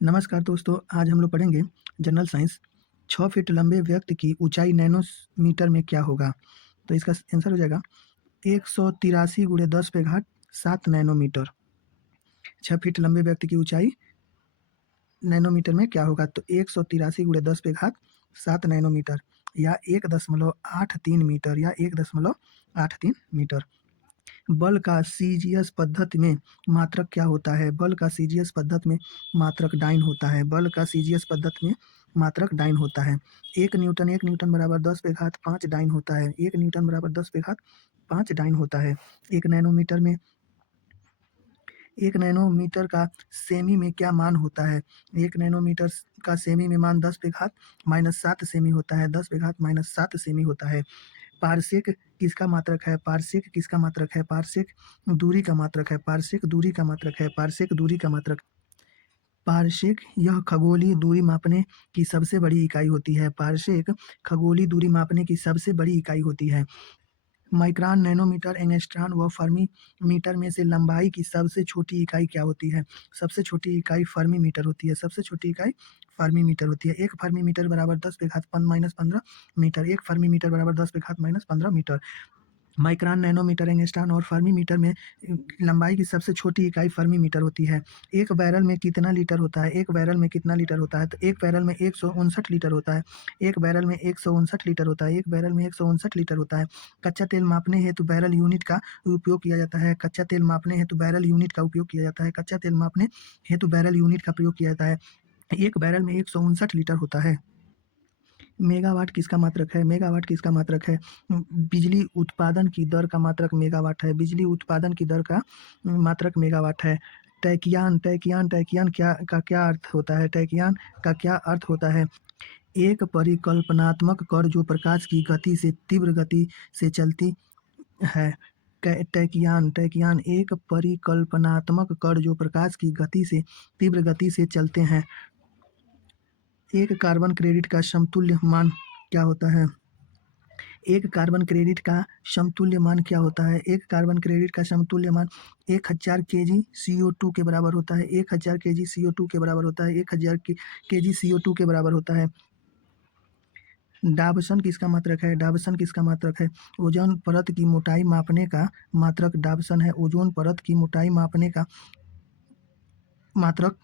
नमस्कार दोस्तों, आज हम लोग पढ़ेंगे जनरल साइंस। 6 फीट लंबे व्यक्ति की ऊंचाई नैनोमीटर में क्या होगा? तो इसका आंसर हो जाएगा 183 गुणे 10 पे घात 7 नैनोमीटर। 6 फीट लंबे व्यक्ति की ऊंचाई नैनोमीटर में क्या होगा? तो 183 गुणे 10 पे घात 7 नैनोमीटर या 1.83 मीटर या 1.83 मीटर। बल का सीजीएस पद्धति में मात्रक क्या होता है? बल का सीजीएस पद्धति में मात्रक डाइन होता है। बल का सीजीएस पद्धति में मात्रक डाइन होता है। 1 न्यूटन बराबर 10 पे घात 5 डाइन होता है। 1 न्यूटन बराबर 10 पे घात 5 डाइन होता है। एक नैनोमीटर में 1 नैनोमीटर का सेमी में क्या मान होता है? 1 नैनोमीटर का सेमी में मान 10 पे घात -7 सेमी होता है। 10 पे घात -7 सेमी होता है। पारसेक किसका मात्रक है? पारसेक किसका मात्रक है? पारसेक दूरी का मात्रक है। पारसेक दूरी का मात्रक है। पारसेक दूरी का मात्रक। पारसेक यह खगोलीय दूरी मापने की सबसे बड़ी इकाई होती है। पारसेक खगोलीय दूरी मापने की सबसे बड़ी इकाई होती है। माइक्रोन, नैनोमीटर, एंगस्ट्रॉन व फर्मी मीटर में से लंबाई की सबसे छोटी इकाई क्या होती है? सबसे छोटी इकाई फर्मी मीटर होती है। सबसे छोटी इकाई फर्मी मीटर होती है। 1 फर्मी मीटर बराबर 10 पे घात -15 मीटर। 1 फर्मी मीटर बराबर 10 पे घात -15 मीटर। माइक्रोन, नैनोमीटर, एंगस्ट्रॉन और फर्मी मीटर में लंबाई की सबसे छोटी इकाई फर्मी मीटर होती है। एक बैरल में कितना लीटर होता है? एक बैरल में कितना लीटर होता है? तो एक बैरल में 159 लीटर होता है। एक बैरल में 159 लीटर होता है। एक बैरल में 159 लीटर होता है। कच्चा तेल मापने हेतु बैरल यूनिट का उपयोग किया जाता है। कच्चा तेल मापने हेतु बैरल यूनिट का उपयोग किया जाता है। कच्चा तेल मापने हेतु बैरल यूनिट का प्रयोग किया जाता है। एक बैरल में 159 लीटर होता है। मेगावाट किसका मात्रक है? मेगावाट किसका मात्रक है? बिजली उत्पादन की दर का मात्रक मेगावाट है। बिजली उत्पादन की दर का मात्रक मेगावाट है। टैकियान टैकियान टैकियान क्या अर्थ होता है? टैकियान का क्या अर्थ होता है? एक परिकल्पनात्मक कण जो प्रकाश की गति से तीव्र गति से चलती है। टैकियान टैकियान एक परिकल्पनात्मक कण जो प्रकाश की गति से तीव्र गति से चलते हैं। एक कार्बन क्रेडिट का समतुल्य मान क्या होता है? एक कार्बन क्रेडिट का समतुल्य मान क्या होता है? एक कार्बन क्रेडिट का समतुल्य मान 1000 केजी CO2 के बराबर होता है। 1000 केजी CO2 के बराबर होता है। 1000 केजी CO2 के बराबर होता है। डाबसन किसका मात्रक है? डाबसन किसका मात्रक है? ओजोन परत की मोटाई मापने का मात्रक डाबसन है। ओजोन परत की मोटाई मापने का मात्रक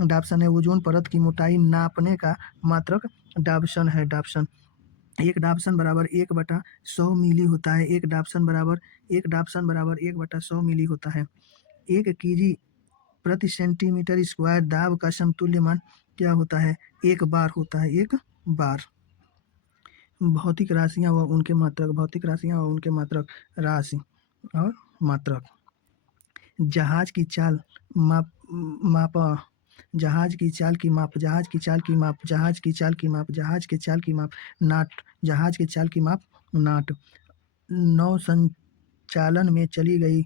डाबसन है। ओजोन परत की मोटाई नापने का मात्रक डाबसन है। डाबसन एक डाबसन बराबर 1/100 मिली होता है। एक डाबसन बराबर 1/100 मिली होता है। 1 केजी प्रति सेंटीमीटर स्क्वायर दाब का समतुल्य मान क्या होता है? 1 बार होता है। 1 बार। भौतिक राशियां व उनके मात्रक। भौतिक राशियां व उनके मात्रक। राशि और मात्रक। जहाज की चाल माप मापा। जहाज की चाल की माप। जहाज की चाल की माप। जहाज की चाल की माप। जहाज के चाल की माप। नाट। जहाज के चाल की माप नाट। नौ संचालन में चली गई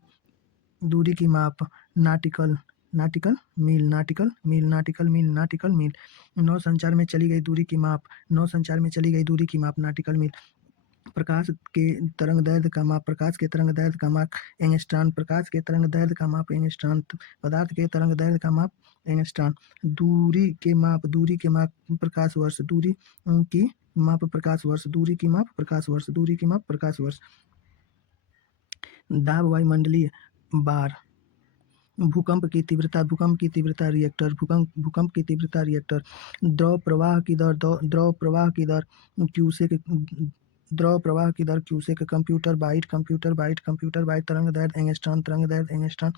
दूरी की माप नाटिकल। नाटिकल मील। नाटिकल मील। नाटिकल मील। नाटिकल मील। नौ संचार में चली गई दूरी की माप। नौ संचार में चली गई दूरी की माप नाटिकल मील। प्रकाश के तरंग दैर्ध्य का माप। प्रकाश के तरंग दैर्ध्य का माप एंगस्ट्रॉन। प्रकाश के तरंग दैर्ध्य का माप एंगस्ट्रॉन। पदार्थ के तरंग दैर्ध्य का माप एंगस्ट्रॉन। दूरी के माप। दूरी के माप प्रकाश वर्ष। दूरी की माप प्रकाश वर्ष। दूरी की माप प्रकाश वर्ष। दूरी की माप प्रकाश वर्ष। दाब वायुमंडलीय बार। भूकंप की तीव्रता। भूकंप की तीव्रता रिएक्टर। भूकंप की तीव्रता रिएक्टर। द्रव प्रवाह की दर। द्रव प्रवाह की दर क्यूसेक। द्रव प्रवाह की दर cusec. Computer byte. Computer byte. Computer byte. तरंग दैर्ध्य एंगस्ट्रॉन। तरंग दैर्ध्य एंगस्ट्रॉन।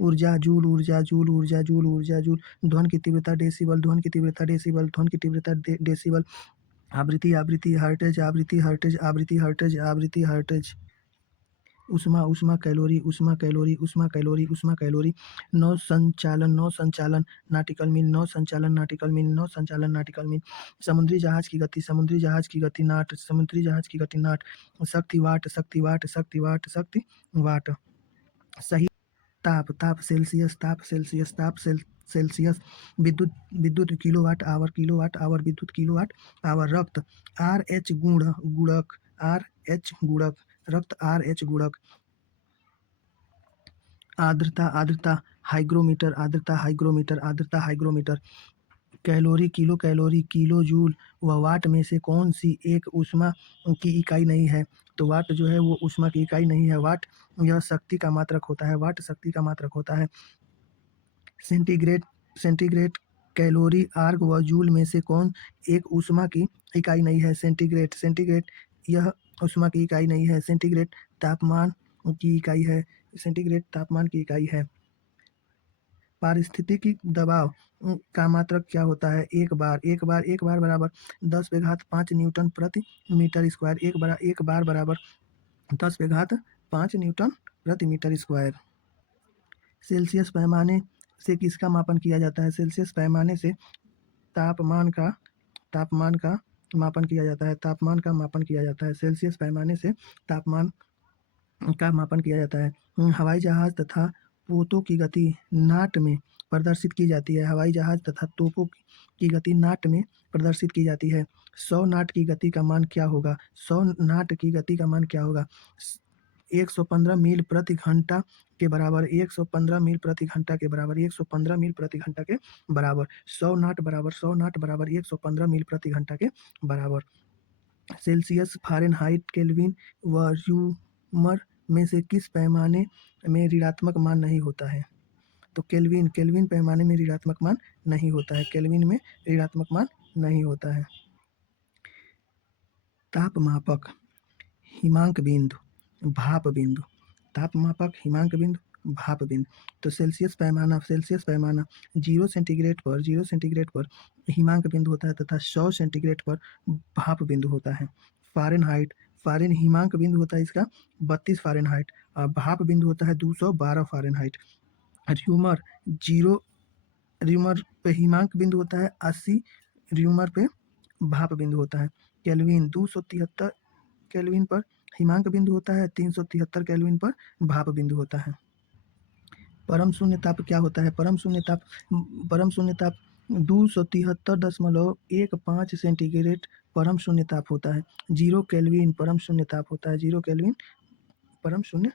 ऊर्जा जूल। ऊर्जा जूल। ऊर्जा जूल। ऊर्जा जूल। ध्वनि की तीव्रता डेसिबल। ध्वनि की तीव्रता डेसिबल। ध्वनि की तीव्रता डेसिबल। आवृत्ति। आवृत्ति हर्ट्ज। आवृत्ति हर्ट्ज। आवृत्ति हर्ट्ज। आवृत्ति हर्ट्ज। ऊष्मा। ऊष्मा कैलोरी। ऊष्मा कैलोरी। ऊष्मा कैलोरी। ऊष्मा कैलोरी। नौ संचालन। नौ संचालन नाटिकल मील। नौ संचालन नाटिकल मील। नौ संचालन नाटिकल मील। समुद्री जहाज की गति। समुद्री जहाज की गति नाट। समुद्री जहाज की गति नाट। शक्ति वाट। शक्ति वाट। शक्ति वाट। शक्ति वाट। सही ताप। ताप सेल्सियस। ताप सेल्सियस। ताप सेल्सियस। विद्युत। विद्युत किलोवाट आवर। Kilowatt hour. विद्युत किलोवाट आवर। रक्त RH गुणक। RH गुणक। रक्त RH गुणक। आर्द्रता। आर्द्रता हाइग्रोमीटर। आर्द्रता हाइग्रोमीटर। आर्द्रता hygrometer. Kilo calorie, kilo joule व वाट में से कौन सी एक ऊष्मा की इकाई नहीं है? तो वाट जो है वो ऊष्मा की इकाई नहीं है। वाट यह शक्ति का मात्रक होता है। वाट शक्ति का मात्रक होता है। सेंटीग्रेड सेंटीग्रेड कैलोरी, आर्क व जूल में से कौन एक ऊष्मा की इकाई नहीं है? सेंटीग्रेड सेंटीग्रेड यह ऊष्मा की इकाई नहीं है। सेंटीग्रेड तापमान की इकाई है। सेंटीग्रेड तापमान की इकाई है। पारिस्थितिकी दबाव का मात्रक क्या होता है? एक बार बराबर 10 पे घात 5 न्यूटन प्रति मीटर स्क्वायर। एक बार बराबर 10 पे घात 5 न्यूटन प्रति मीटर स्क्वायर। सेल्सियस पैमाने से किसका मापन किया जाता है? सेल्सियस पैमाने से तापमान का मापन किया जाता है। तापमान का मापन किया जाता है। सेल्सियस पैमाने से तापमान का मापन किया जाता है। हवाई जहाज तथा पोतों की गति नाट में प्रदर्शित की जाती है। हवाई जहाज तथा तोपों की गति नाट में प्रदर्शित की जाती है। 100 नाट की गति का मान क्या होगा? 100 नाट की गति का मान क्या होगा? 115 मील प्रति घंटा के बराबर। 115 मील प्रति घंटा के बराबर। 115 मील प्रति घंटा के बराबर। 100 नाट बराबर 115 मील प्रति घंटा के बराबर। सेल्सियस, फ़ारेनहाइट, केल्विन व र्यूमर में से किस पैमाने में ऋणात्मक मान नहीं होता है? तो केल्विन पैमाने में ऋणात्मक मान नहीं होता है। केल्विन में ऋणात्मक मान नहीं होता है। तापमापक, हिमांक बिंदु, भाप बिंदु। तापमापक, हिमांक बिंदु, भाप बिंदु। तो सेल्सियस पैमाना 0 सेंटीग्रेड पर हिमांक बिंदु होता है तथा 100 सेंटीग्रेड पर भाप बिंदु होता है। फ़ारेन हिमांक बिंदु होता है इसका 32 फ़ारेनहाइट और भाप बिंदु होता है 212 फ़ारेनहाइट। र्यूमर जीरो र्यूमर पे हिमांक बिंदु होता है 80, र्यूमर पे भाप बिंदु होता है। केल्विन 273 केल्विन पर हिमांक बिंदु होता है। 373 केल्विन पर भाप बिंदु होता है। परम शून्य ताप क्या होता है? परम शून्य ताप 273.15 सेंटीग्रेड परम शून्य ताप होता है। 0 केल्विन परम शून्य ताप होता है। 0 केल्विन परम शून्य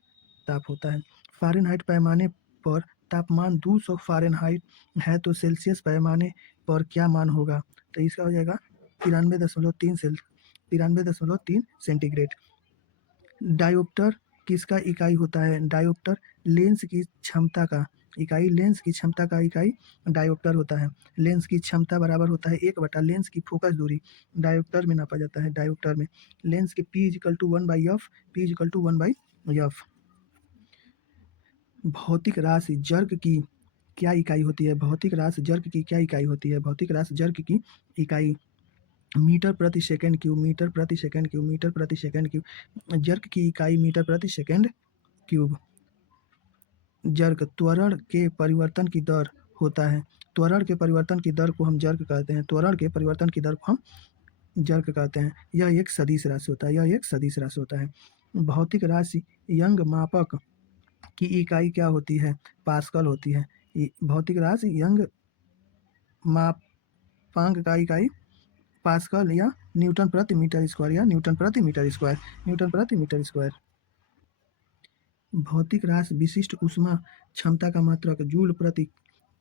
ताप होता है। फ़ारेनहाइट पैमाने पर तापमान 200 फ़ारेनहाइट है तो सेल्सियस पैमाने पर क्या मान होगा? तो इसका हो जाएगा 93.3 सेंटीग्रेड। डायोप्टर किसका इकाई होता है? डायोप्टर लेंस की क्षमता का इकाई डायोप्टर होता है। लेंस की क्षमता बराबर होता है 1 बटा लेंस की फोकस दूरी। डायोप्टर में नापा जाता है। डायोप्टर में लेंस की P=1/f। भौतिक राशि जर्क की क्या इकाई होती है? भौतिक राशि जर्क की क्या इकाई होती है? भौतिक राशि जर्क की इकाई मीटर प्रति सेकंड क्यूब। जर्क की इकाई मीटर प्रति सेकंड क्यूब। जर्क त्वरण के परिवर्तन की दर होता है। त्वरण के परिवर्तन की दर को हम जर्क कहते हैं। त्वरण के परिवर्तन की दर को हम जर्क कहते हैं। यह एक सदिश राशि होता है। भौतिक राशि यंग मापक की इकाई क्या होती है? पास्कल होती है। भौतिक राशि यंग मापांक का इकाई पास्कल या न्यूटन प्रति मीटर स्क्वायर। भौतिक राशि विशिष्ट ऊष्मा क्षमता का मात्रक जूल प्रति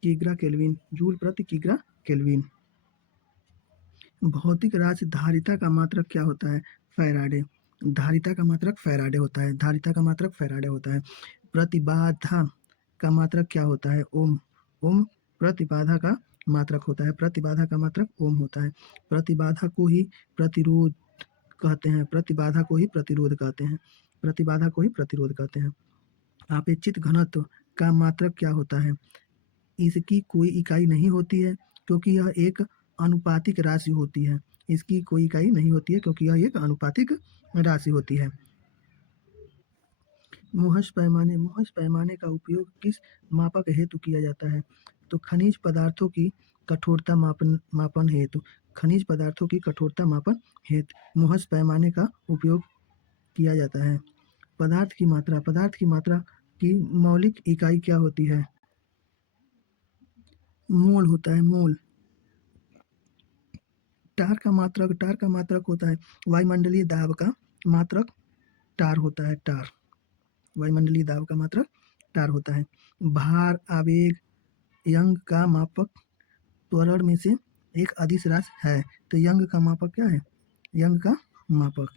किग्रा केल्विन। भौतिक राशि धारिता का मात्रक क्या होता है? फैराडे। धारिता का मात्रक फैराडे होता है। प्रतिबाधा का मात्रक क्या होता है? ओम प्रतिबाधा का मात्रक होता है। प्रतिबाधा का मात्रक ओम होता है। प्रतिबाधा को ही प्रतिरोध कहते हैं। आपेक्षित घनत्व का मात्रक क्या होता है? इसकी कोई इकाई नहीं होती है क्योंकि यह एक अनुपातिक राशि होती है। मुहस पैमाने का उपयोग किस मापक हेतु किया जाता है? तो खनिज पदार्थों की कठोरता मापन हेतु मुहस पैमाने का उपयोग किया जाता है। पदार्थ की मात्रा की मौलिक इकाई क्या होती है? मोल होता है। मोल। टार का मात्रक होता है वायुमंडलीय दाब का मात्रक टार होता है। वायुमंडलीय दाब का मात्रक टार होता है। भार, आवेग, यंग का मापक त्वरण में से एक अदिश राशि है। तो यंग का मापक क्या है? यंग का मापक